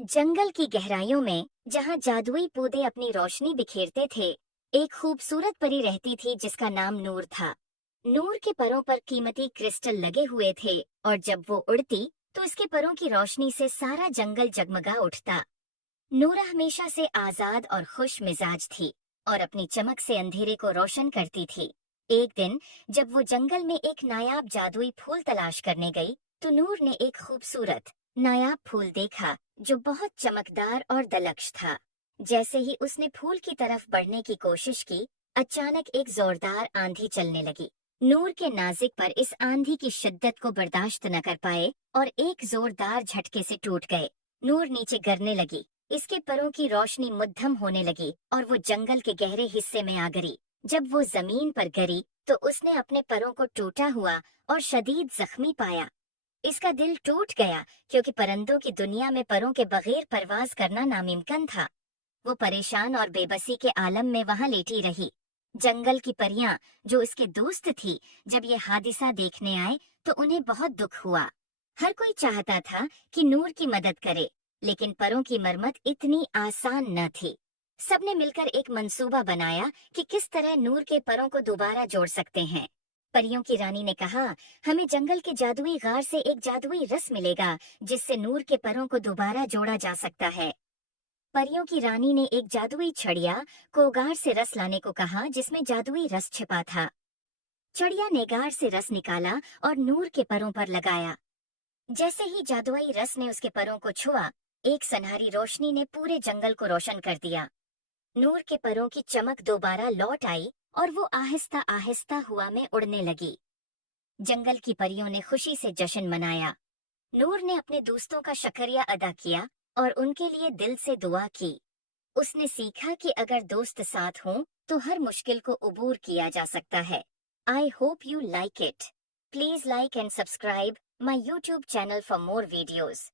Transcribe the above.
जंगल की गहराइयों में जहाँ जादुई पौधे अपनी रोशनी बिखेरते थे, एक खूबसूरत परी रहती थी जिसका नाम नूर था। नूर के परों पर कीमती क्रिस्टल लगे हुए थे और जब वो उड़ती तो इसके परों की रोशनी से सारा जंगल जगमगा उठता। नूर हमेशा से आजाद और खुश मिजाज थी और अपनी चमक से अंधेरे को रोशन करती थी। एक दिन जब वो जंगल में एक नायाब जादुई फूल तलाश करने गई, तो नूर ने एक खूबसूरत नायाब फूल देखा जो बहुत चमकदार और दलक्ष था। जैसे ही उसने फूल की तरफ बढ़ने की कोशिश की, अचानक एक जोरदार आंधी चलने लगी। नूर के नाजिक पर इस आंधी की शिद्दत को बर्दाश्त न कर पाए और एक जोरदार झटके से टूट गए। नूर नीचे गिरने लगी, इसके परों की रोशनी मुद्दम होने लगी और वो जंगल के गहरे हिस्से में आ गिरी। जब वो जमीन पर गिरी तो उसने अपने परों को टूटा हुआ और शदीद जख्मी पाया। इसका दिल टूट गया क्योंकि परिंदों की दुनिया में परों के बगैर परवाज करना नामुमकिन था। वो परेशान और बेबसी के आलम में वहां लेटी रही। जंगल की परियां जो इसके दोस्त थी, जब ये हादिसा देखने आए तो उन्हें बहुत दुख हुआ। हर कोई चाहता था कि नूर की मदद करे, लेकिन परों की मरम्मत इतनी आसान न थी। सबने मिलकर एक मंसूबा बनाया कि किस तरह नूर के परों को दोबारा जोड़ सकते हैं। परियों की रानी ने कहा, हमें जंगल के जादुई गार से एक जादुई रस मिलेगा जिससे नूर के परों को दोबारा जोड़ा जा सकता है। परियों की रानी ने एक जादुई छड़िया को गार से रस लाने को कहा जिसमें जादुई रस छिपा था। छड़िया ने गार से रस निकाला और नूर के परों पर लगाया। जैसे ही जादुई रस ने उसके परों को छुआ, एक सनहरी रोशनी ने पूरे जंगल को रोशन कर दिया। नूर के परों की चमक दोबारा लौट आई और वो आहिस्ता आहिस्ता हवा में उड़ने लगी। जंगल की परियों ने खुशी से जश्न मनाया। नूर ने अपने दोस्तों का शुक्रिया अदा किया और उनके लिए दिल से दुआ की। उसने सीखा कि अगर दोस्त साथ हों तो हर मुश्किल को अबूर किया जा सकता है। I hope you like it. Please like and subscribe my YouTube channel for more videos.